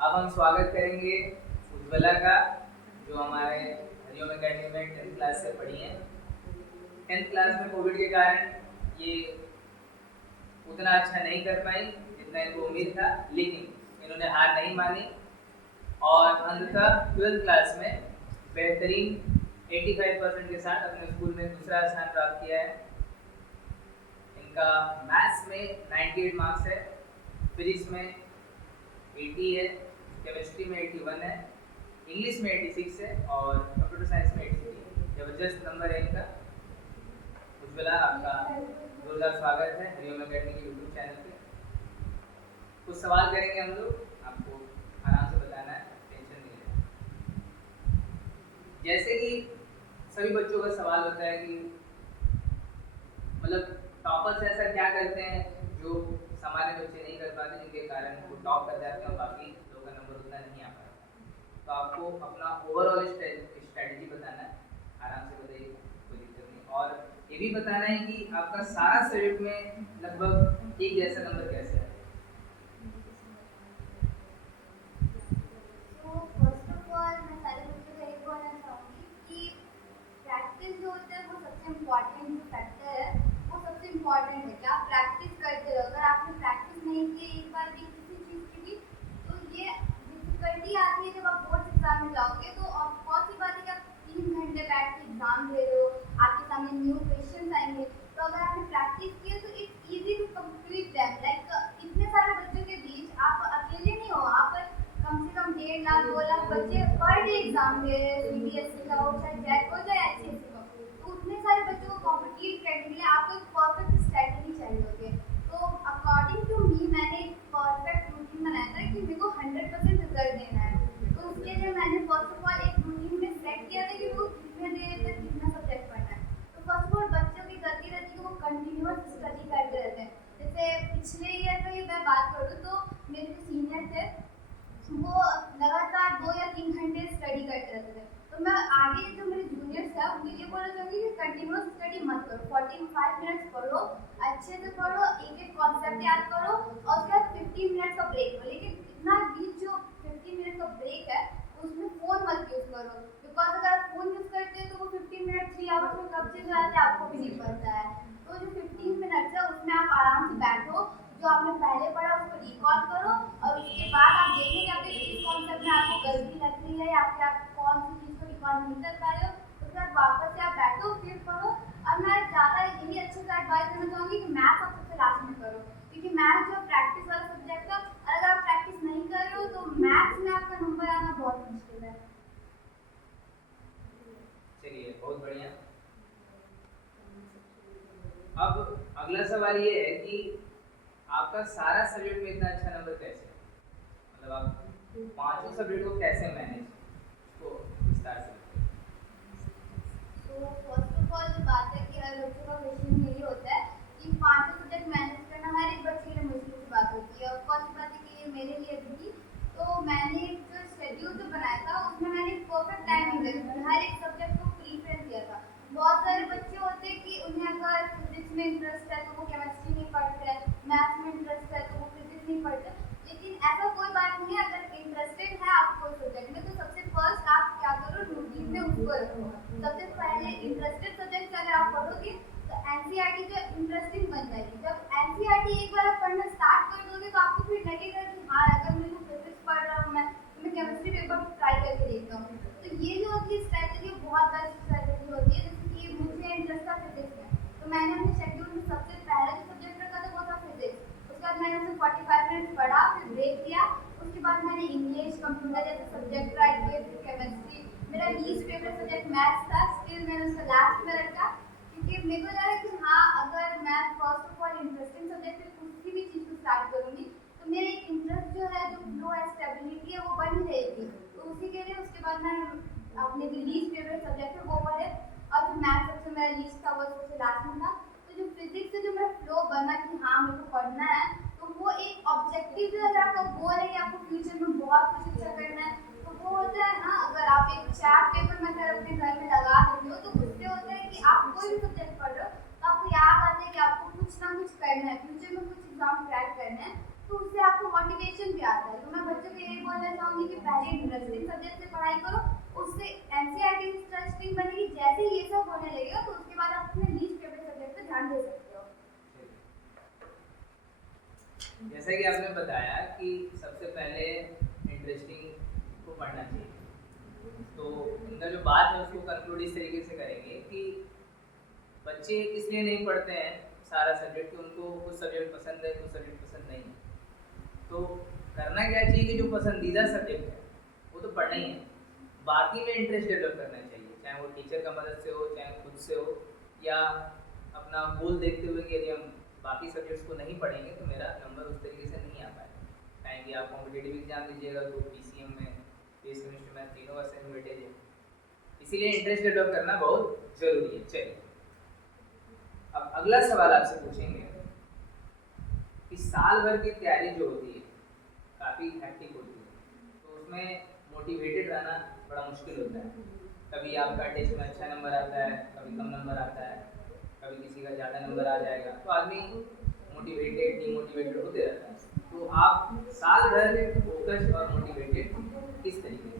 अब हम स्वागत करेंगे उज्ज्वला का, जो हमारे हरिओम एकेडमी में 10th क्लास से पढ़ी हैं। 10th क्लास में कोविड के कारण ये उतना अच्छा नहीं कर पाई जितना इनको उम्मीद था, लेकिन इन्होंने हार नहीं मानी और अंततः 12th क्लास में बेहतरीन 85% के साथ अपने स्कूल में दूसरा स्थान प्राप्त किया है। इनका मैथ्स में 98 मार्क्स है, फिजिक्स में 80 है, केमिस्ट्री में 81 है, इंग्लिश में 86 है और कंप्यूटर साइंस में 83 है। जबरदस्त नंबर है इनका। उज्ज्वला, आपका जोरदार स्वागत है हरिओम एकेडमी के यूट्यूब चैनल पे। कुछ सवाल करेंगे हम लोग, आपको आराम से बताना है, टेंशन नहीं है। जैसे कि सभी बच्चों का सवाल होता है कि मतलब टॉपर्स ऐसा क्या करते हैं जो सामान्य बच्चे नहीं कर पाते, जिनके कारण वो टॉप कर जाते हैं और बाकी लोगों का नंबर उतना नहीं आ पाता। तो आपको अपना ओवरऑल स्ट्रैटेजी बताना है, आराम से बताइए, कोई दिक्कत नहीं। और ये भी बताना है कि आपका सारा सब्जेक्ट में लगभग एक जैसा नंबर कैसे है। फर्स्ट ऑफ ऑल मैं सारे बच्चों को एक बोलना चाहूँगी कि प्रैक्टिस जो होता है वो सबसे इम्पॉर्टेंट जो फैक्टर है, वो सबसे इम्पॉर्टेंट है कि आप प्रैक्टिस करते रहो। अगर आपने प्रैक्टिस नहीं की एक बार भी किसी चीज़ की भी, तो ये डिफिकल्टी आती है जब आप बोर्ड एग्जाम में जाओगे। तो बहुत सी बात है कि आप 3 घंटे बैठ के एग्जाम दे रहे हो, आपके सामने न्यू क्वेश्चन आएंगे, तो अगर आपने प्रैक्टिस की है तो it's easy to complete them. Like इतने सारे बच्चों के बीच आप अकेले नहीं हो, आप कम से कम 1.5 लाख 2 लाख बच्चे पर डे एग्जाम दे रहे हैं, सीबीएसई का हो चाहे जैक हो चाहे एचएससी का। तो उतने सारे बच्चों को कॉम्पिटिट करने के लिए आपको एक परफेक्ट स्ट्रेटजी चाहिए होती है। तो अकॉर्डिंग टू मी मैंने एक परफेक्ट रूटीन बनाया था कि मेरे को 100% रिजल्ट देना है। तो उसके लिए मैंने फर्स्ट ऑफ ऑल एक रूटीन में सेट किया था कि वो कितने देर तक कितना सब्जेक्ट पढ़ना है। तो फर्स्ट ऑफ ऑल बच्चों की गति रहती है, वो कंटिन्यूअस स्टडी करते रहते हैं। जैसे पिछले ईयर का ही मैं बात करूँ तो मेरे जो सीनियर थे वो लगातार 2 या 3 घंटे स्टडी करते रहते थे। तो मैं आगे जो मेरे जूनियर्स है उन्हें ये बोलना चाहूँगी कि कंटिन्यूअस स्टडी मत करो, 45 मिनट्स पढ़ो, अच्छे से पढ़ो, एक एक कॉन्सेप्ट याद करो और उसके बाद 15 मिनट का ब्रेक लो। लेकिन इतना बीच जो 15 मिनट का ब्रेक है उसमें फ़ोन मत यूज़ करो, बिकॉज अगर आप फ़ोन यूज़ करते हैं तो वो 15 मिनट 3 आवर्स में कब चले जाते हैं आपको भी नहीं पता है। तो जो 15 मिनट्स है उसमें आप आराम से बैठो, जो आपने पहले पढ़ा उसको रिकॉल करो और उसके बाद आप देखेंगे कि आपके किस कॉन्सेप्ट में आपको गलती लग रही है या फिर आप कौन सी चीज़ को रिकॉल नहीं कर पा रहे हो। उसके बाद वापस से आप बैठो फिर पढ़ो। और मैं ज़्यादा यही अच्छे से एडवाइस देना चाहूँगी कि मैथ्स आप सबसे लास्ट में करो, क्योंकि मैथ्स जो प्रैक्टिस वाला सब्जेक्ट है, अगर आप प्रैक्टिस नहीं कर रहे हो तो मैथ्स में आपका नंबर आना बहुत मुश्किल है। चलिए, बहुत बढ़िया। अब अगला सवाल ये है कि आपका सारा सब्जेक्ट में इतना अच्छा नंबर कैसे है, मतलब आप पांचों सब्जेक्ट को कैसे मैनेज, उसको विस्तार से। तो फर्स्ट ऑफ ऑल जो बात है कि हर बच्चे का क्वेश्चन यही होता है कि पांचों सब्जेक्ट मैनेज करना हर एक बच्चे के लिए मुश्किल सी बात होती है। और फर्स्ट बात है कि ये मेरे लिए भी थी। तो मैंने जो शेड्यूल जो बनाया था उसमें मैंने परफेक्ट टाइमिंग रखी, हर एक सब्जेक्ट को प्रीफरेंस दिया था। बहुत सारे बच्चे होते हैं कि उन्हें अगर फिजिक्स में इंटरेस्ट है तो वो केमिस्ट्री नहीं पढ़ते हैं, मैथ्स में इंटरेस्ट है तो वो फिजिक्स नहीं पढ़ते। लेकिन ऐसा कोई बात नहीं है, अगर इंटरेस्टेड है आप कोई सब्जेक्ट में तो सबसे फर्स्ट आप क्या करो, रूटीन में उसको रखो। सबसे पहले इंटरेस्टेड सब्जेक्ट अगर आप पढ़ोगे तो एनसीईआरटी जो इंटरेस्टिंग बन जाएगी। जब एनसीईआरटी एक बार आप पढ़ना स्टार्ट कर दोगे तो आपको फिर लगेगा कि हाँ अगर मैं फिजिक्स पढ़ रहा हूँ मैं तो मैं केमिस्ट्री पेपर ट्राई करके देखता हूँ। तो ये जो होती है स्ट्रैटेजी बहुत बेस्ट स्ट्रैटेजी होती है। जैसे कि मुझे इंटरेस्ट था फिजिक्स में, तो मैंने अपने शेड्यूल में सबसे पहला जो सब्जेक्ट रखा था वो था फिजिक्स। उसके बाद मैंने उसे 45 मिनट पढ़ा, फिर ब्रेक लिया। उसके बाद मैंने इंग्लिश, कंप्यूटर जैसे सब्जेक्ट ट्राई किए, फिर केमिस्ट्री। मेरा लीस्ट फेवरेट सब्जेक्ट मैथ्स था, स्टिल मैंने उसको लास्ट में रखा, क्योंकि मेरे को लगा कि हाँ अगर मैं first of all interesting subject से किसी भी चीज़ को स्टार्ट करूँगी तो मेरा एक इंटरेस्ट जो है, जो फ्लो है, स्टेबिलिटी है, वो बनी रहेगी। तो उसी के लिए उसके बाद मैं अपने जो लीस्ट फेवरेट सब्जेक्ट है वो पढ़े और फिर मैथ्स सबसे मेरा लीस्ट था वो सबसे लास्ट में था। तो जो फिजिक्स से जो मेरा फ्लो बना कि हाँ मेरे को पढ़ना है, तो वो एक ऑब्जेक्टिव जो है, आपका गोल है कि आपको फ्यूचर में बहुत कुछ अच्छा करना है, तो वो होता है ना। अगर आप एक चार्ट पेपर में अगर अपने घर में लगा देते हो तो उससे होता है कि आप कोई भी सब्जेक्ट पढ़ रहे हो तो आपको याद आता है कि आपको कुछ ना कुछ करना है, फ्यूचर में कुछ एग्जाम क्रैक करना है, तो उससे आपको मोटिवेशन भी आता है। तो मैं बच्चों को यही बोलना चाहूंगी कि पहले इंटरेस्टिंग सब्जेक्ट से पढ़ाई करो, उससे एनसीईआरटी इंटरेस्टिंग बनेगी, जैसे ये सब होने लगेगा तो उसके बाद आप अपने लीस्ट फेवरेट सब्जेक्ट पे ध्यान दे सकते हो। जैसा कि आपने बताया कि सबसे पहले इंटरेस्टिंग को पढ़ना चाहिए, तो इनका जो बात है उसको कंक्लूड इस तरीके से करेंगे कि बच्चे इसलिए नहीं पढ़ते हैं सारा सब्जेक्ट कि उनको कुछ सब्जेक्ट पसंद है, कुछ सब्जेक्ट पसंद नहीं है। तो करना क्या चाहिए कि जो पसंदीदा सब्जेक्ट है वो तो पढ़ना ही है, बाकी में इंटरेस्ट डेवलप करना चाहिए, चाहे वो टीचर का मदद से हो, चाहे खुद से हो, या अपना गोल देखते हुए कि यदि हम बाकी सब्जेक्ट्स को नहीं पढ़ेंगे तो मेरा नंबर उस तरीके से नहीं आ पाएगा। चाहे कि आप कॉम्पिटेटिव एग्जाम दीजिएगा तो पीसीएम में, बेस केमिस्ट्री में तीनों का सेम वेटेज है, इसीलिए इंटरेस्ट डेवलप करना बहुत जरूरी है। चलिए अब अगला सवाल आपसे पूछेंगे कि साल भर की तैयारी जो होती है काफ़ी हैक्टिक होती है, तो उसमें मोटिवेटेड रहना बड़ा मुश्किल होता है। कभी आपका टेस्ट में अच्छा नंबर आता है, कभी कम नंबर आता है, कभी किसी का ज़्यादा नंबर आ जाएगा, तो आदमी मोटिवेटेड डिमोटिवेटेड होते रहता है। तो आप साल भर फोकस और मोटिवेटेड किस तरीके से?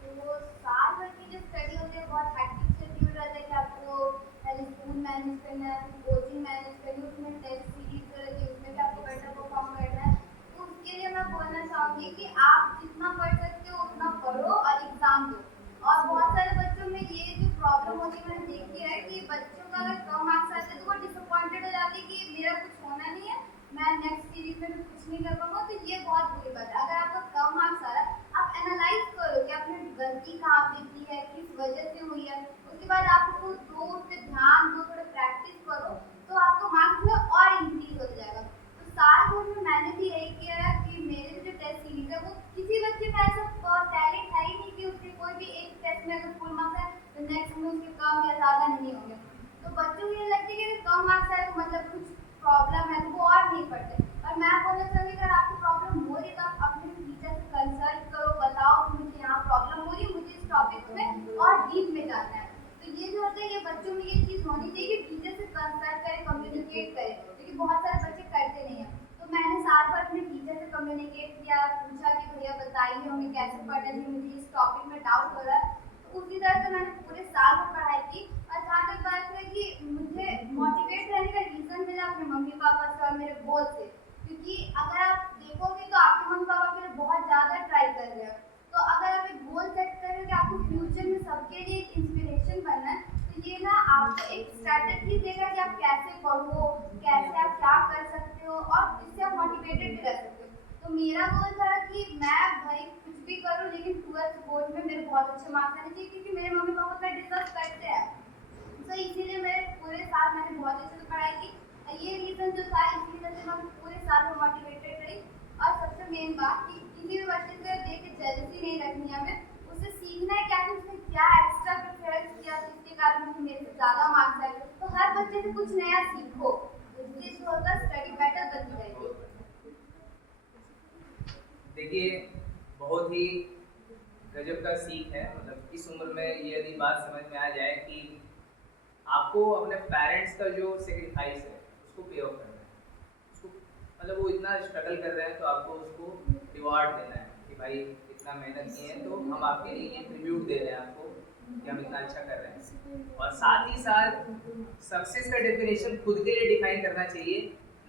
तो साल भर की जो स्टडी होती है बहुत हैक्टिक शेड्यूल रहता है कि आपको पहले स्कूल मैनेज करना है, फिर कोचिंग मैनेज करनी है, उसमें टेस्ट सीरीज रहती है, उसमें भी आपको बेटर परफॉर्म करना है। तो उसके लिए मैं बोलना चाहूँगी कि आप जितना पढ़ सकते हो उतना पढ़ो और एग्ज़ाम दो। और बहुत सारे बच्चों में ये जो प्रॉब्लम होती है मैंने देखी है कि बच्चों का अगर कम मार्क्स आते हैं तो वो डिसअपॉइंटेड हो जाती है कि मेरा कुछ होना नहीं है, मैं नेक्स्ट सीरीज में भी कुछ नहीं कर पाऊंगा। तो ये बहुत बुरी बात है। अगर आपका कम मार्क्स आ रहा है, आप एनालाइज करो कि आपने गलती कहाँ पे की है, किस वजह से हुई है, उसके बाद आपको दो उस पर ध्यान दो, थोड़ा प्रैक्टिस करो, तो आपका मार्क्स में और इंक्रीज हो जाएगा। तो साल भर में मैंने भी यही किया है कि मेरे जो टेस्ट सीरीज है वो किसी बच्चे में ऐसा टैलेंट है ही नहीं कि उसके कोई भी एक टेस्ट में अगर फुल मार्क्स है तो नेक्स्ट में उसके कम या ज़्यादा नहीं होंगे। तो बच्चों को ये लगता है कि कम मार्क्स आए तो मतलब कुछ प्रॉब्लम है, तो वो और नहीं पढ़ते। और मैं बोलना चाहूँगी अगर आपको प्रॉब्लम हो रही है तो आप अपने टीचर से कंसल्ट करो, बताओ कि मुझे यहाँ प्रॉब्लम हो रही है, मुझे इस टॉपिक में और डीप में जाना है। तो ये जो होता है ये बच्चों में ये चीज़ होनी चाहिए कि टीचर से कंसल्ट करें, कम्युनिकेट करें, क्योंकि बहुत सारे बच्चे करते नहीं हैं। तो मैंने साल भर अपने टीचर से कम्युनिकेट किया, पूछा कि भैया बताइए हमें कैसे पढ़ना चाहिए, मुझे इस टॉपिक में डाउट हो रहा है। तो उसी तरह से मैंने पूरे साल भर पढ़ाई की। और जहाँ तक बात है कि मुझे मोटिवेट रहने का रीज़न मिला अपने मम्मी पापा से और मेरे गोल से, क्योंकि अगर आप देखोगे तो आपके मम्मी पापा के लिए बहुत ज़्यादा ट्राई कर रहे हैं। तो अगर आप एक गोल सेट कर रहे हो कि आपको फ्यूचर में सबके लिए एक इंस्पिरेशन बनना है, तो ये ना आपको एक स्ट्रैटेजी देगा कि आप कैसे पढ़ो, कैसे आप क्या कर सकते हो, और इससे आप मोटिवेटेड भी रह सकते हो। तो मेरा गोल था कि मैं भाई कुछ भी करूँ लेकिन 12th बोर्ड में मेरे बहुत अच्छे मार्क्स आने चाहिए, क्योंकि मेरे मम्मी पापा उतना डिजर्व करते हैं। तो इसीलिए मेरे पूरे साल मैंने बहुत अच्छे से पढ़ाई की। ये रीज़न जो था इसी वजह से मैं पूरे साल में मोटिवेटेड रही। और सबसे मेन बात कि किसी भी बच्चे से देख के जेलसी नहीं रखनी है, हमें उससे सीखना है क्या कि उसने क्या एक्स्ट्रा प्रिफरेंस किया जिसके कारण उसको मेरे से ज़्यादा मार्क्स आए। तो हर बच्चे से कुछ नया सीखो, इससे जो होगा स्टडी बेटर बनती रहेगी। देखिए बहुत ही गजब का सीख है, मतलब इस उम्र में ये यदि बात समझ में आ जाए कि आपको अपने पेरेंट्स का जो सेक्रीफाइस है उसको पे ऑफ करना है, उसको मतलब वो इतना स्ट्रगल कर रहे हैं तो आपको उसको रिवॉर्ड देना है कि भाई इतना मेहनत किए हैं तो हम आपके लिए ये ट्रिब्यूट दे रहे हैं आपको कि हम इतना अच्छा कर रहे हैं। और साथ ही साथ सक्सेस का डेफिनेशन खुद के लिए डिफाइन करना चाहिए,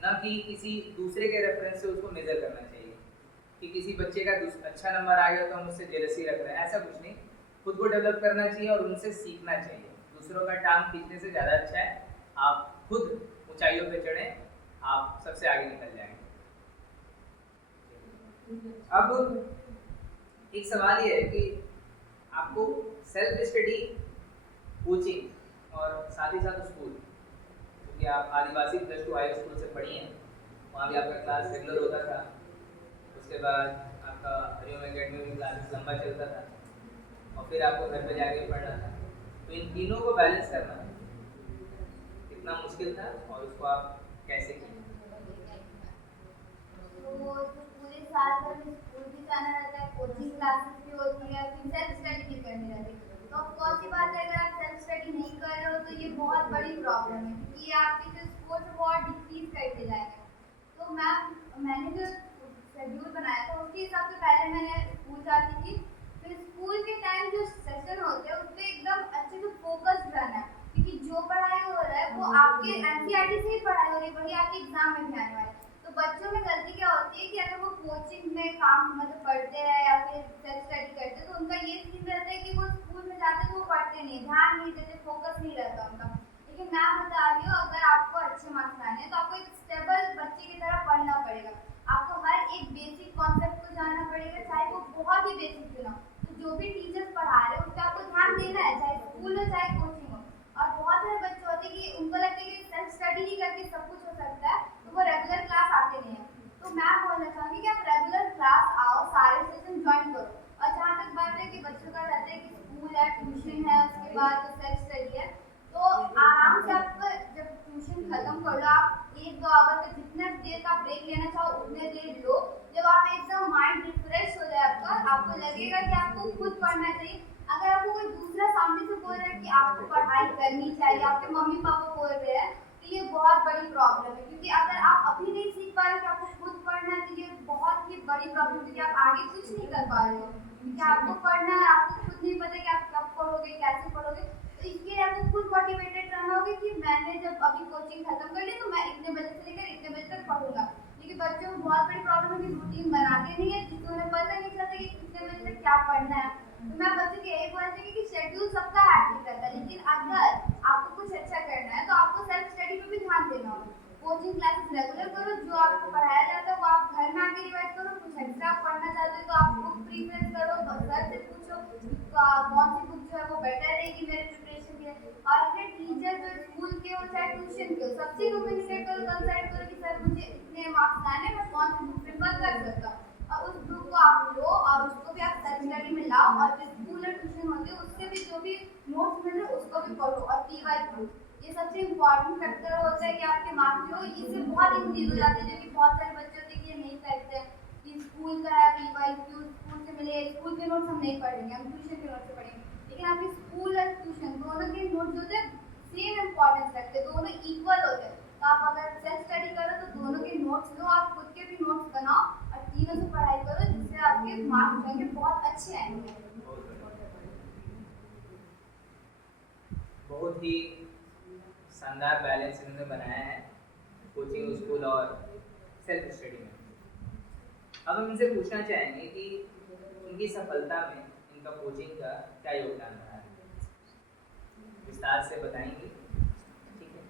ना कि किसी दूसरे के रेफरेंस से उसको मेजर करना चाहिए कि किसी बच्चे का अच्छा नंबर आ गया तो हम उससे जेलसी रख रहे हैं, ऐसा कुछ नहीं। खुद को डेवलप करना चाहिए और उनसे सीखना चाहिए। दूसरों का टांग खींचने से ज़्यादा अच्छा है आप खुद ऊंचाइयों पे चढ़ें, आप सबसे आगे निकल जाएंगे। अब एक सवाल ये है कि आपको सेल्फ स्टडी, कोचिंग और साथ ही साथ स्कूल, क्योंकि आप आदिवासी +2 हाई स्कूल से पढ़ी हैं, वहाँ भी आपका क्लास रेगुलर होता था, उसके बाद आपका हरिओम एकेडमी में क्लासेस लंबा चलता था और फिर आपको घर पे जाके पढ़ना था। तो इन तीनों को बैलेंस करना कितना मुश्किल था और उसको आप कैसे किए? तो जो पूरे साल भर में स्कूल भी जाना रहता है, कोचिंग क्लासेस भी होती है, फिर सेल्फ स्टडी भी करनी रहती है। तो कौन सी बात है, अगर आप सेल्फ स्टडी नहीं कर रहे हो तो ये बहुत बड़ी प्रॉब्लम है, क्योंकि आपके जो स्कोर है वो और डिक्रीज करते जाएगा। तो मैंने जो सबसे पहले मैंने स्कूल जाती थी, फिर स्कूल के टाइम जो सेशन होते हैं उस पर एकदम अच्छे से फोकस रहना है, क्योंकि जो पढ़ाई हो रहा है वो आपके एनसीईआरटी से ही पढ़ाई हो रही है, वही आपके एग्जाम में भी आने वाली है। तो बच्चों में गलती क्या होती है कि अगर वो कोचिंग में काम मतलब पढ़ते हैं या फिर सेल्फ स्टडी करते हैं तो उनका ये सीन रहता है कि वो स्कूल में जाते तो वो पढ़ते नहीं, ध्यान नहीं देते, फोकस नहीं रहता उनका। लेकिन मैं बता रही हूँ, अगर आपको अच्छे मार्क्स लाने हैं तो आपको एक स्टेबल बच्चे की तरह पढ़ना पड़ेगा। आपको हर एक बेसिक कॉन्सेप्ट को जानना पड़ेगा, चाहे वो बहुत ही बेसिक क्यों ना। तो जो भी टीचर्स पढ़ा रहे हैं उस पर आपको ध्यान देना है, चाहे स्कूल हो चाहे कोचिंग हो। और बहुत सारे बच्चे होते हैं कि उनको लगता है कि सेल्फ स्टडी ही करके सब कुछ हो सकता है, तो वो रेगुलर क्लास आते नहीं है। तो मैं बोलना चाहूँगी कि आप रेगुलर क्लास आओ, सारे सेशन ज्वाइन करो। और जहाँ तक बात है कि बच्चों का रहता है कि स्कूल है, ट्यूशन है, उसके बाद सेल्फ स्टडी है, तो आराम से आप जब ट्यूशन खत्म कर लो, आप 1-2 आवर का जितना देर का ब्रेक लेना चाहो उतने देर लो। जब आप एकदम माइंड रिफ्रेश हो जाए आपका, आपको लगेगा कि आपको खुद पढ़ना चाहिए। अगर आपको कोई दूसरा सामने से बोल रहा है कि आपको पढ़ाई करनी चाहिए, आपके मम्मी पापा बोल रहे हैं, तो ये बहुत बड़ी प्रॉब्लम है। क्योंकि अगर आप अभी नहीं सीख पा रहे कि आपको खुद पढ़ना है तो ये बहुत ही बड़ी प्रॉब्लम है, क्योंकि आप आगे कुछ नहीं कर पा रहे हो। क्योंकि आपको पढ़ना है, आपको खुद नहीं पता कि आप कब पढ़ोगे, कैसे पढ़ोगे। तो इसके लिए आपको खुद मोटिवेटेड रहना होगा कि मैंने जब अभी कोचिंग खत्म कर ली तो मैं इतने बजे से लेकर इतने बजे तक पढ़ूंगा। लेकिन बच्चों को बहुत बड़ी प्रॉब्लम है कि रूटीन बनाते नहीं है, जिससे उन्हें पता नहीं चलता कि कितने बजे तक क्या पढ़ना है। तो मैं बच्चों को यही बोलती हूँ कि शेड्यूल सबका हैक्टिक रहता है, लेकिन अगर आपको कुछ अच्छा करना है तो आपको सेल्फ स्टडी पे भी ध्यान देना होगा। कोचिंग क्लासेस रेगुलर करो, जो आपको पढ़ाया जाता है वो आप घर में आके रिवाइज करो। कुछ एक्स्ट्रा आप पढ़ना चाहते हो तो आप बुक प्रीफरेंस करो, सर से पूछो कौन सी बुक जो है वो बेटर रहेगी मेरे प्रिपरेशन के लिए। और अपने टीचर जो स्कूल के हो चाहे ट्यूशन के हो, सबसे कम्युनिकेट करो, कंसल्ट करो कि सर मुझे इतने मार्क्स लाने, मैं कौन सी बुक प्रेफर कर सकता हूँ। और उस बुक को आप लो और उसको भी आप सेल्फ स्टडी में लाओ, और जो स्कूल और ट्यूशन होते हैं उससे भी जो भी नोट्स मिल रहे हैं उसको भी पढ़ो। और PYQ ये सबसे इम्पोर्टेंट फैक्टर होता है कि आपके मार्क्स जो इससे बहुत इंक्रीज हो जाते हैं, जो कि बहुत सारे बच्चे होते हैं कि ये नहीं करते हैं कि स्कूल का है PYQ, स्कूल से मिले, स्कूल के नोट्स हम नहीं पढ़ेंगे, हम ट्यूशन के नोट्स से पढ़ेंगे। लेकिन आपके स्कूल और ट्यूशन दोनों के नोट्स होते हैं सेम इम्पोर्टेंस रखते हैं, दोनों इक्वल होते हैं। तो आप अगर सेल्फ स्टडी करो तो दोनों के नोट्स लो, आप खुद के भी नोट्स बनाओ और तीनों से पढ़ाई करो, जिससे आपके मार्क्स होंगे बहुत अच्छे आएंगे। बहुत ही शानदार बैलेंस इन्होंने बनाया है कोचिंग, स्कूल और सेल्फ स्टडी में। अब हम इनसे पूछना चाहेंगे कि इनकी सफलता में इनका कोचिंग का क्या योगदान रहा है, विस्तार से बताएंगे। ठीक है।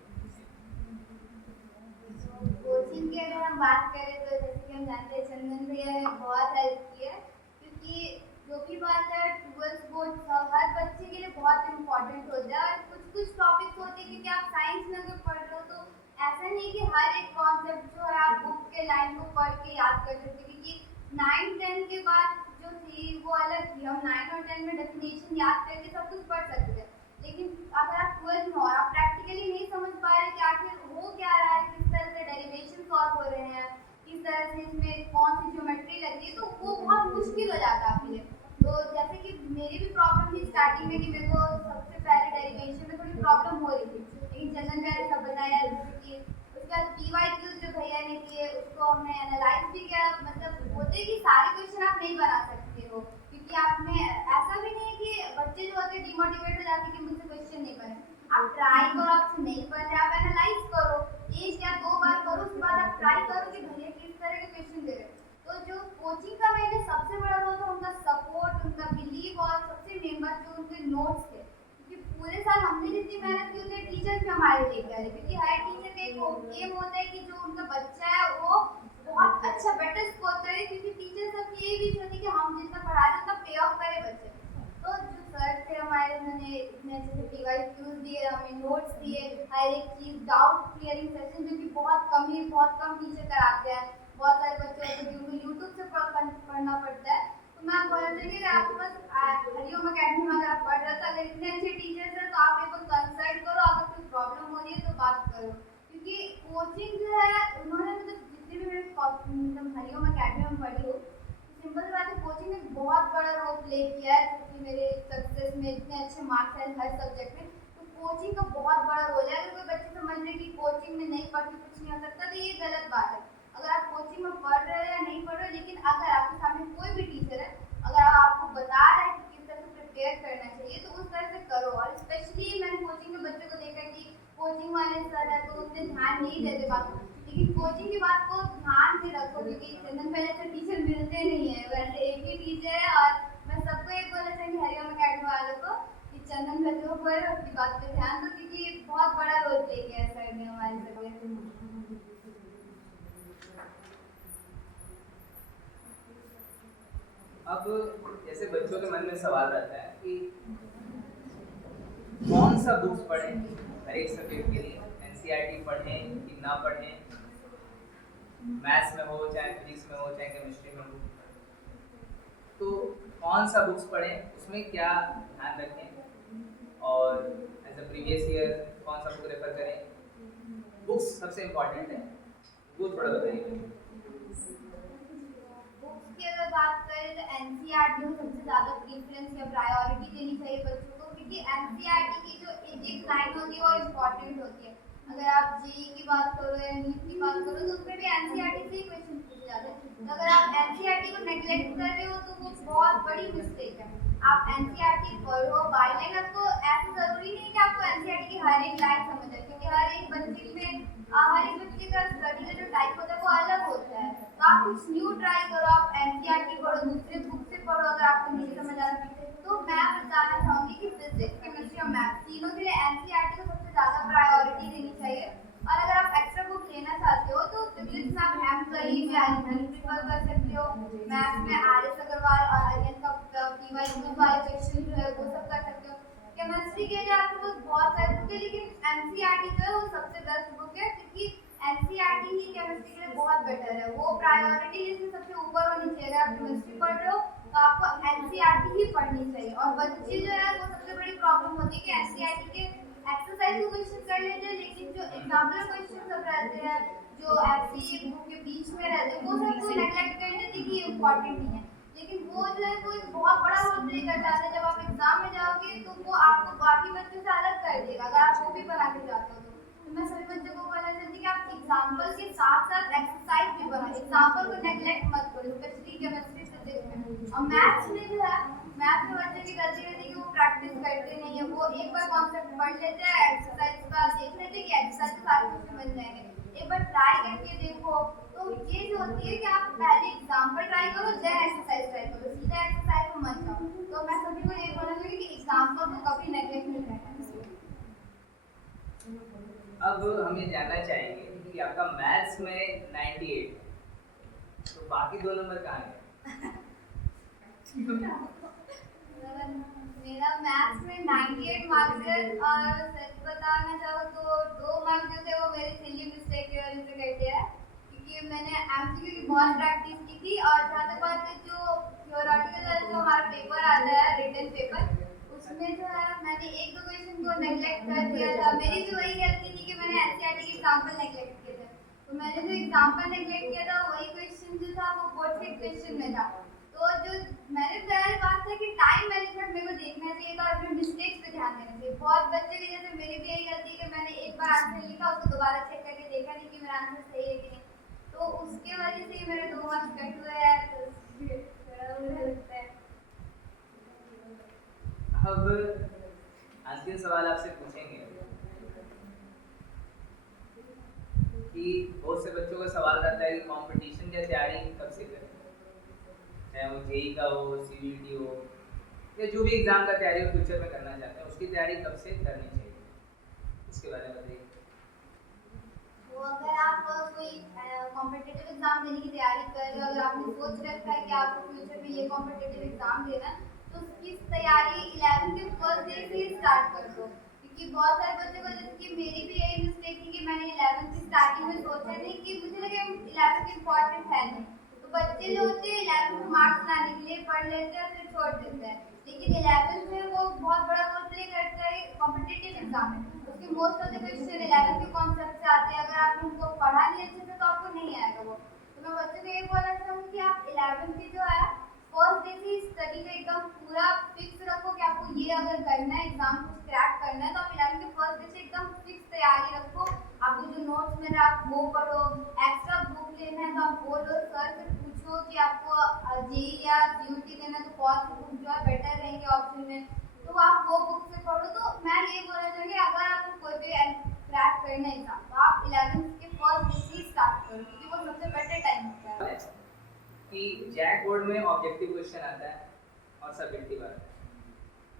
कोचिंग की अगर हम बात करें तो जैसे कि हम जानते हैं चंदन भैया ने बहुत हेल्प की है, क्योंकि जो भी बात है 12th बोर्ड हर बच्चे के लिए बहुत इम्पोर्टेंट होता है। और कुछ कुछ टॉपिक्स होते हैं क्योंकि आप साइंस में अगर पढ़ रहे हो तो ऐसा नहीं कि हर एक कॉन्सेप्ट जो है आप बुक के लाइन को पढ़ के याद कर सकते, क्योंकि 9-10 के बाद जो थी वो अलग थी। हम 9 और 10 में डेफिनेशन याद करके सब कुछ पढ़ सकते थे, लेकिन अगर आप 12th में हो और आप प्रैक्टिकली नहीं समझ पा रहे कि आखिर हो क्या रहा है, किस तरह से डेरिवेशन सॉल्व हो रहे हैं, किस तरह से इसमें कौन सी ज्योमेट्री लगी है, तो वो बहुत मुश्किल हो जाता है आपके लिए। तो जैसे कि मेरी भी प्रॉब्लम थी स्टार्टिंग में कि मेरे को सबसे पहले डेरिवेशन में थोड़ी प्रॉब्लम हो रही थी, लेकिन चंदन भैया ने सब बताया। जैसे कि उसके बाद PYQ जो भैया ने किए उसको हमने एनालाइज भी किया। मतलब होते कि सारे क्वेश्चन आप नहीं बना सकते हो, क्योंकि आप में ऐसा भी नहीं है कि बच्चे जो होते हैं डिमोटिवेट हो जाते हैं कि मुझसे क्वेश्चन नहीं बने। आप ट्राई करो, आपसे नहीं बन रहे आप एनालाइज करो, 1 या 2 बार करो, उसके बाद आप ट्राई करो कि भैया किस तरह के क्वेश्चन दे रहे हैं। तो जो कोचिंग का मेरे सबसे बड़ा रोल था उनका सपोर्ट, उनका बिलीव और सबसे मेन बात जो उनके नोट्स थे। क्योंकि पूरे साल हमने जितनी मेहनत की उतने टीचर्स भी हमारे लिए करे, क्योंकि हर टीचर का एक एम होता है कि जो उनका बच्चा है वो बहुत अच्छा बेटर स्कोर करे, क्योंकि टीचर सब ये भी चाहती है कि हम जितना पढ़ा रहे उतना पे ऑफ करे बच्चे। तो जो सर थे हमारे, उन्होंने इतने अच्छे से PYQs दिए, हमें नोट्स दिए, हर एक चीज़ डाउट क्लियरिंग सेशन जो कि बहुत कम टीचर कराते हैं। बहुत सारे बच्चे होते हैं कि उनको यूट्यूब से पढ़ना पड़ता है। तो मैं बोलना चाहिए कि आपके पास हरिओम अकेडमी में अगर आप पढ़ रहे हो तो अगर इतने अच्छे टीचर्स हैं तो आप एक बार कंसल्ट करो, अगर कोई प्रॉब्लम हो रही है तो बात करो। क्योंकि कोचिंग जो है उन्होंने मतलब जितने भी मेरे मतलब हरिओम अकेडमी में पढ़ी हो, सिंपल बात है कोचिंग ने बहुत बड़ा रोल प्ले किया है, क्योंकि मेरे सक्सेस में इतने अच्छे मार्क्स आए हर सब्जेक्ट में। तो कोचिंग का बहुत बड़ा रोल है। अगर कोई बच्चे समझ रहे कि कोचिंग में नहीं पढ़ के कुछ नहीं हो सकता तो ये गलत बात है। अगर आप कोचिंग में पढ़ रहे हो या नहीं पढ़ रहे हो, लेकिन अगर आपके सामने कोई ध्यान नहीं देते बात को, लेकिन कोचिंग की बात को ध्यान से रखो, क्योंकि चंदन पहले से टीचर मिलते नहीं है, वैसे एक ही टीचर है। और मैं सबको ये बोलना चाहूँगी हरिओम अकेडमी वालों को कि चंदन बच्चों पर उसकी बात पे ध्यान दो, क्योंकि बहुत बड़ा रोल प्ले किया है सर ने हमारे सब्जेक्ट में। अब जैसे बच्चों के मन में सवाल रहता है कि कौन सा बुक्स पढ़ें हर एक सब्जेक्ट के लिए, एनसीईआरटी पढ़ें कि ना पढ़ें, मैथ्स में हो चाहे फिजिक्स में हो चाहे केमिस्ट्री में हो, तो कौन सा बुक्स पढ़ें, उसमें क्या ध्यान रखें और एज अ प्रीवियस ईयर कौन सा बुक रेफर करें। बुक्स सबसे इम्पोर्टेंट है, वो थोड़ा बताइए। बुक्स की अगर बात करें तो एनसीईआरटी को सबसे ज़्यादा प्रेफरेंस या प्रायोरिटी देनी चाहिए बच्चों को, क्योंकि एनसीईआरटी की जो एक एक लाइन होती है वो इम्पोर्टेंट होती है। अगर आप जेई की बात करो या नीट की बात करो तो उसमें भी एनसीईआरटी से ही क्वेश्चन पूछे जाते हैं। तो अगर आप एनसीईआरटी को नेग्लेक्ट कर रहे हो तो वो बहुत बड़ी मिस्टेक है। आप एनसीईआरटी पढ़ो बाय लाइन, आपको ऐसा जरूरी नहीं कि आपको एनसीईआरटी की हर एक लाइन समझ आए, क्योंकि हर एक बच्चे का स्टडी का जो टाइप होता है वो अलग होता है। तो आप कुछ न्यू ट्राई करो, आप एनसीईआरटी पढ़ो, दूसरे बुक से पढ़ो अगर आपको नहीं समझ आ रहा। तो मैं बताना चाहूँगी कि फिजिक्स केमिस्ट्री और मैथ्स तीनों के लिए एनसीईआरटी को सबसे ज़्यादा प्रायोरिटी देनी चाहिए। और अगर आप एक्स्ट्रा बुक लेना चाहते हो तो फिजिक्स में आप एम करीम या प्रिफर कर सकते हो, मैथ्स में आर.एस. अग्रवाल और आर्यन का पीवाई यूज वाले क्वेश्चन जो है वो सब कर सकते हो। केमिस्ट्री के लिए आपके पास बहुत सारे बुक है, लेकिन एनसीईआरटी जो है वो सबसे बेस्ट बुक है, क्योंकि एनसीईआरटी ही केमिस्ट्री के लिए बहुत बेटर है। वो प्रायोरिटी लिस्ट में सबसे ऊपर होनी चाहिए। अगर आप केमिस्ट्री पढ़ रहे हो तो आपको एनसीईआरटी ही पढ़नी चाहिए। और बच्चे जो है वो सबसे बड़ी प्रॉब्लम होती है कि एनसीईआरटी के एक्सरसाइज को क्वेश्चन कर लेते हैं, लेकिन जो एग्जाम्पल क्वेश्चन सब रहते हैं जो ऐसी बुक के बीच में रहते हैं वो सब कोई नेगलेक्ट कर देते हैं कि ये इम्पोर्टेंट नहीं है, लेकिन वो जो है कोई बहुत बड़ा रोल प्ले कर जाता है। जब आप एग्जाम में जाओगे तो वो आपको बाकी बच्चों से अलग कर देगा अगर आप वो भी बना के जाते हो। तो मैं सभी बच्चों को बोलना चाहती हूँ कि आप एग्जाम्पल के साथ साथ एक्सरसाइज भी बनाओ, एग्जाम्पल को नेगलेक्ट मत करो, स्पेशली केमिस्ट्री फिजिक्स में। और मैथ्स में जो है, मैथ्स में बच्चे की गलती रहती है कि वो प्रैक्टिस करते नहीं है। वो एक बार कॉन्सेप्ट पढ़ लेते हैं, एक्सरसाइज का देख लेते हैं कि एक्सरसाइज के सारे क्वेश्चन बन जाएंगे, एक बार ट्राई करके देखो। तो ये जो होती है कि आप पहले एग्जाम्पल ट्राई करो देन एक्सरसाइज ट्राई करो, सीधा एक्सरसाइज को मत जाओ। तो मैं सभी को ये बोलना चाहूँगी कि एग्जाम्पल को कभी नेगलेक्ट नहीं करना चाहिए। अब हम ये जानना चाहेंगे कि आपका मैथ्स में 98, तो बाकी दो नंबर कहाँ गए? मेरा मैथ्स में 98 मार्क्स है, और सच बताना चाहो तो 2 मार्क्स जो थे वो मेरी सिली मिस्टेक की वजह से कटे हैं, क्योंकि मैंने एमसीक्यू की बहुत प्रैक्टिस की थी। और जहाँ तक बात है जो थ्योरेटिकल जो हमारा पेपर आता है रिटन पेपर, उसमें जो है मैंने एक दो क्वेश्चन को नेगलेक्ट कर दिया था। मेरी जो वही गलती थी कि मैंने एनसीईआरटी के एग्जाम्पल नेगलेक्ट किए थे। तो मैंने जो एग्जाम्पल नेगलेक्ट किया था वही क्वेश्चन जो था वो बोर्ड से क्वेश्चन में था। तो जो मैंने पहली बात था कि टाइम मैनेजमेंट मेरे को देखना चाहिए था और अपने मिस्टेक्स पे ध्यान देना चाहिए। बहुत बच्चे की जैसे मेरी भी यही गलती है कि मैंने एक बार आंसर लिखा, उसको दोबारा चेक करके देखा नहीं कि मेरा आंसर सही है कि नहीं, तो उसके वजह से मेरे 2 मार्क्स कट हुए हैं। तो लगता है अब अंतिम सवाल आपसे पूछेंगे कि बहुत से बच्चों का सवाल रहता है कि कंपटीशन की तैयारी कब से करें, चाहे वो जेई का हो, सीयूईटी हो, या जो भी एग्जाम का तैयारी हो फ्यूचर में करना चाहते हैं, उसकी तैयारी कब से करनी चाहिए, उसके बारे में बताइए। तो अगर आप कोई कॉम्पिटिटिव एग्जाम देने की तैयारी कर रहे हो, अगर आपने सोच रखा है कि आपको फ्यूचर में ये कॉम्पिटिटिव एग्जाम देना है, तो उसकी तैयारी 11th के फर्स्ट डे से ही स्टार्ट कर दो। क्योंकि बहुत सारे बच्चों को, जैसे कि मेरी भी यही मिस्टेक थी कि मैंने 11th की स्टार्टिंग में सोचा नहीं, कि मुझे लगा 11th इम्पॉर्टेंट है नहीं, तो बच्चे जो होते हैं 11th में मार्क्स लाने के लिए पढ़ लेते हैं फिर छोड़ देते हैं। लेकिन 11th में वो बहुत बड़ा रोल प्ले करता है कॉम्पिटिटिव एग्जाम में। उसके most of the question 11th के कॉन्सेप्ट से आते हैं, अगर आपने उनको पढ़ा नहीं अच्छे से तो आपको नहीं आएगा वो। तो मैं बच्चों को ये बोलना चाहूँगी कि आप 11th की जो है फर्स्ट डे से स्टडी का एकदम पूरा फिक्स रखो कि आपको ये अगर करना है, एग्जाम को क्रैक करना है, तो आप 11th के फर्स्ट डे से एकदम फिक्स तैयारी रखो। आपको जो नोट्स मिल रहा है आप वो पढ़ो, एक्स्ट्रा बुक लेना है तो आप वो लो, सर से पूछो कि आपको जेई या सीयूईटी देना है तो कौन सी बुक जो है बेटर रहेंगे ऑप्शन में, तो आप वो बुक से पढ़ो। तो मैं ये बोलना चाहूँगी अगर आपको कोई भी क्रैक करना है एग्जाम, तो आप 11th के फर्स्ट डे से स्टार्ट करो क्योंकि वो सबसे बेटर टाइम होता है। कि जैक बोर्ड में ऑब्जेक्टिव क्वेश्चन आता है और सब्जेक्टिव आता है,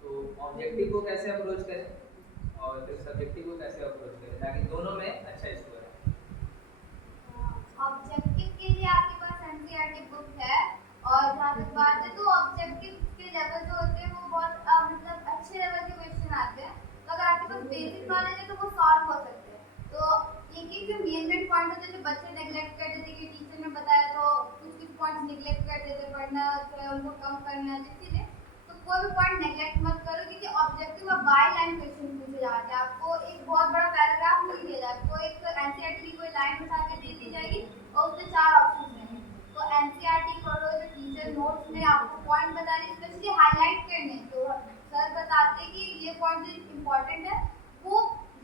तो ऑब्जेक्टिव को कैसे अप्रोच करें और फिर सब्जेक्टिव को कैसे अप्रोच करें ताकि दोनों में अच्छा स्कोर है। ऑब्जेक्टिव के लिए आपके पास एनसीईआरटी बुक है, और जहाँ तक बात है तो ऑब्जेक्टिव के लेवल जो होते हैं वो बहुत मतलब अच्छे लेवल के क्वेश्चन आते हैं, तो अगर आपके पास बेसिक नॉलेज है तो वो सॉल्व हो सकते हैं। तो एक जो मेन पॉइंट होते हैं जो बच्चे नेग्लेक्ट कर देते कि टीचर ने बताया तो कुछ पॉइंट्स नेग्लेक्ट कर देते, पढ़ना जो है उनको कम करना, इसीलिए तो कोई भी पॉइंट नेग्लेक्ट मत करो क्योंकि ऑब्जेक्टिव में बाय लाइन क्वेश्चन पूछे जाते हैं। आपको एक बहुत बड़ा पैराग्राफ नहीं दिया जाएगा, आपको एक एनसीईआरटी की कोई लाइन उठा के दे दी जाएगी और उसमें 4 ऑप्शन रहेंगे, तो एनसीईआरटी पढ़ो, जो टीचर नोट्स में आपको पॉइंट बता रहे स्पेशली हाईलाइट करने, तो सर बताते हैं कि ये पॉइंट इंपॉर्टेंट है, वो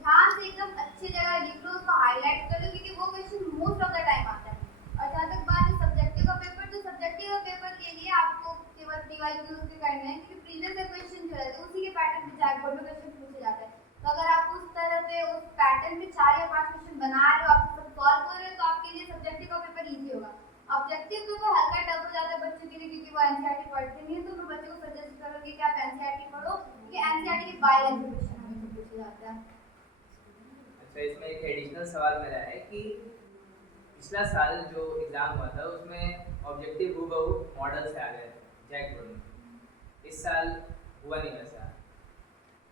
ध्यान से एकदम अच्छी जगह लिख लो, उसको हाईलाइट कर लो क्योंकि वो question most of the time आता है। और जहाँ तक बात है सब्जेक्टिव का पेपर, तो सब्जेक्टिव पेपर के लिए आपको केवल पीवाईक्यू के करने हैं क्योंकि प्रीवियस ईयर क्वेश्चन जो रहते हैं उसी के पैटर्न पे जैक बोर्ड में क्वेश्चन पूछे जाते हैं, तो अगर आप उस तरह पे उस पैटर्न में 4 या 5 क्वेश्चन बना रहे हो, आप सब सॉल्व कर रहे हो, तो आपके लिए सब्जेक्टिव का पेपर इजी होगा। ऑब्जेक्टिव पेपर हल्का टफ हो जाता है बच्चों के लिए क्योंकि वो एनसीईआरटी पढ़ते नहीं है, तो मैं बच्चों को सजेस्ट करूँगी कि आप एनसीईआरटी पढ़ो क्योंकि एनसीईआरटी के बाय लाइन क्वेश्चन हमें पूछे जाते हैं। अच्छा, इसमें एक एडिशनल सवाल मेरा है कि पिछला साल जो एग्ज़ाम हुआ था उसमें ऑब्जेक्टिव हूबहू मॉडल से आ गए थे जैक बोर्ड में, इस साल हुआ नहीं वैसा,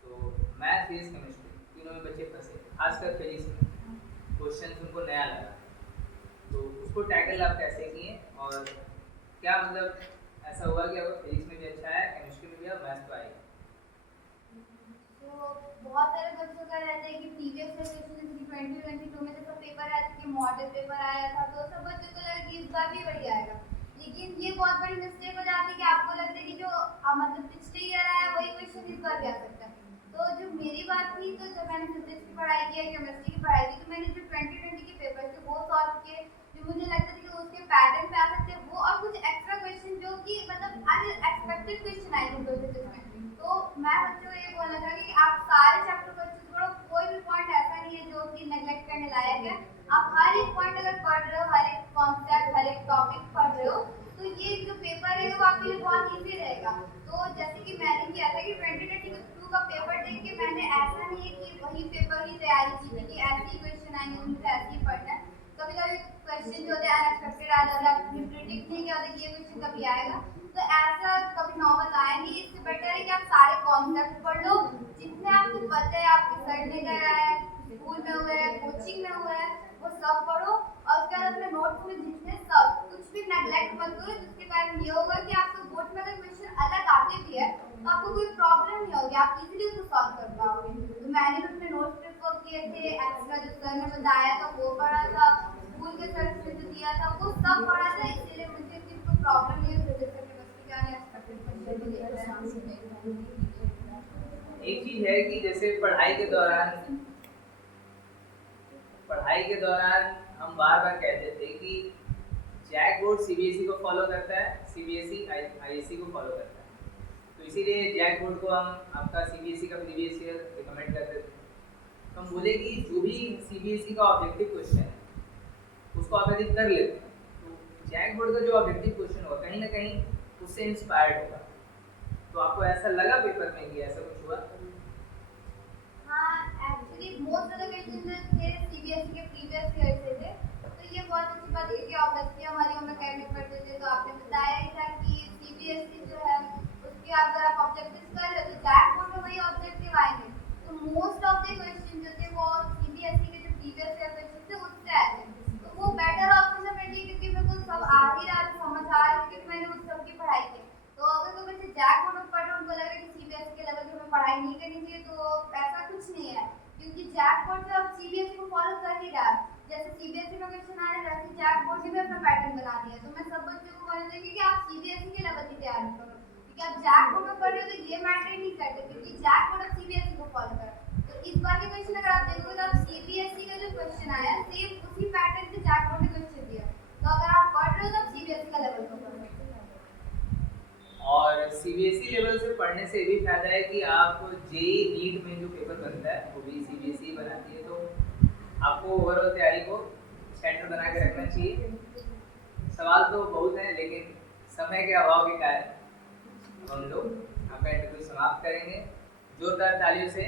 तो मैथ फिजिक्स केमिस्ट्री तीनों में बच्चे फंसे, खासकर फिजिक्स में क्वेश्चन उनको नया लगा, तो उसको टैकल आप कैसे किए और क्या मतलब ऐसा हुआ कि अगर फिजिक्स में भी अच्छा है, केमिस्ट्री में भी और मैथ्स तो आएगा। तो बहुत सारे बच्चों का रहता है कि प्रीवियस सेशन 2022 में जैसा पेपर आया था कि मॉडल पेपर आया था, तो सब बच्चों को लगा कि इस बार भी बढ़िया आएगा, लेकिन ये बहुत बड़ी मिस्टेक हो जाती है कि आपको लगता है कि जो मतलब पिछले ईयर आया वही क्वेश्चन इस बार भी आ सकता है। तो जो मेरी बात थी, तो जब मैंने फिजिक्स की पढ़ाई की, केमिस्ट्री की पढ़ाई की, तो मैंने जो 2020 के पेपर थे वो सॉल्व किए, जो मुझे लगता था कि उसके पैटर्न पे आ सकते हैं वो, और कुछ एक्स्ट्रा क्वेश्चन जो कि मतलब अनएक्सपेक्टेड क्वेश्चन आए थे फिजिक्स में। तो मैं बच्चों को ये बोलना चाहूँगी कि आप सारे चैप्टर को अच्छे से पढ़ो, कोई भी पॉइंट ऐसा नहीं है जो कि नेग्लेक्ट करने लायक है, आप हर एक पॉइंट अगर पढ़ रहे हो, हर एक कॉन्सेप्ट, हर एक टॉपिक पढ़ रहे हो, तो ये जो पेपर है वो आपके लिए बहुत ईजी रहेगा। तो जैसे कि मैंने किया था कि 2022 का पेपर देख के मैंने ऐसा नहीं है कि वही पेपर ही तैयारी की थी कि ऐसे ही क्वेश्चन आएंगे मुझे ऐसे ही पढ़ना है, कभी कभी क्वेश्चन जो होते हैं अनएक्सपेक्टेड आ जाता है, आपने प्रिडिक्ट नहीं किया था कि ये क्वेश्चन कभी आएगा, तो ऐसा कभी नॉर्मल आया नहीं। इससे बेटर है कि आप सारे कॉन्सेप्ट पढ़ लो जितने आपको पता है, आपके सर ने कराया है, स्कूल में हुआ है, कोचिंग में हुआ है, वो सब पढ़ो, और उसके बाद अपने नोट्स में जितने सब कुछ भी नेग्लेक्ट मत करो, जिसके कारण ये होगा कि आपको बोर्ड में अगर क्वेश्चन अलग आते भी है तो आपको कोई प्रॉब्लम नहीं होगी, आप इजीली उसको सॉल्व कर पाओगे। तो मैंने भी अपने नोट्स प्रिपेयर किए थे, एक्स्ट्रा जो सर ने बताया था वो पढ़ा था, स्कूल के सर ने जो दिया था वो सब पढ़ा था, इसीलिए मुझे इतनी कोई प्रॉब्लम नहीं हुई। एक चीज है कि जैसे पढ़ाई के दौरान हम बार बार कहते थे कि जैक बोर्ड सीबीएसई को फॉलो करता है, सीबीएसई आईएससी को फॉलो करता है, तो इसीलिए जैक बोर्ड को हम आपका सीबीएसई का प्रीवियस ईयर रिकमेंड करते थे। तो हम बोले कि जो भी सीबीएसई का ऑब्जेक्टिव क्वेश्चन है उसको आप यदि कर लेते हैं तो जैक बोर्ड का जो ऑब्जेक्टिव क्वेश्चन होगा कहीं ना कहीं उससे इंस्पायर्ड होगा। तो आपको ऐसा लगा पेपर में कि ऐसा कुछ हुआ? हाँ, actually most of the questions थे सीबीएसई के प्रीवियस ईयर से थे, तो ये बहुत अच्छी बात है कि ऑब्वियसली हमारी हम अकेडमी पढ़ते थे, तो आपने बताया ही था कि सीबीएसई जो है उसके अगर आप ऑब्जेक्टिव्स कर रहे हो तो जैक बोर्ड में वही ऑब्जेक्टिव आएंगे, तो मोस्ट ऑफ द क्वेश्चन जो थे वो सीबीएसई के जो प्रीवियस ईयर क्वेश्चन थे उससे आए थे, तो वो बेटर ऑप्शन है मेरे लिए क्योंकि मेरे को सब आ ही रहा था, समझ आ रहा था क्योंकि मैंने उस सब की पढ़ाई की। तो अगर कोई बच्चे जैक बोर्ड में पढ़ रहे उनको लग रहा है कि सीबीएसई के लेवल की हमें पढ़ाई नहीं करनी चाहिए, तो ऐसा कुछ नहीं है क्योंकि जैक बोर्ड जो अब सीबीएसई को फॉलो कर ही रहा है, जैसे सीबीएसई में क्वेश्चन आ रहे हैं वैसे जैक बोर्ड ने भी अपना पैटर्न बना दिया है। तो मैं सब बच्चों को बोल देंगे कि आप सीबीएसई के लेवल की तैयारी करो क्योंकि आप जैक बोर्ड में पढ़ रहे हो तो ये मैटर नहीं करते क्योंकि जैक बोर्ड अब सीबीएसई को फॉलो कर। तो इस बार के क्वेश्चन अगर आप देखोगे तो आप सीबीएसई का जो क्वेश्चन आया सेम उसी पैटर्न से जैक बोर्ड ने क्वेश्चन दिया, तो अगर आप पढ़ रहे हो तो आप सीबीएसई का लेवल को पढ़ो। और सीबीएसई लेवल से पढ़ने से ये भी फायदा है कि आप जेईई नीट में जो पेपर बनता है वो भी सीबीएसई बनाती है, तो आपको ओवरऑल तैयारी को स्टैंडर्ड बना के रखना चाहिए। सवाल तो बहुत हैं, लेकिन समय के अभाव के कारण अब हम लोग अपना इंटरव्यू समाप्त करेंगे। जोरदार तालियों से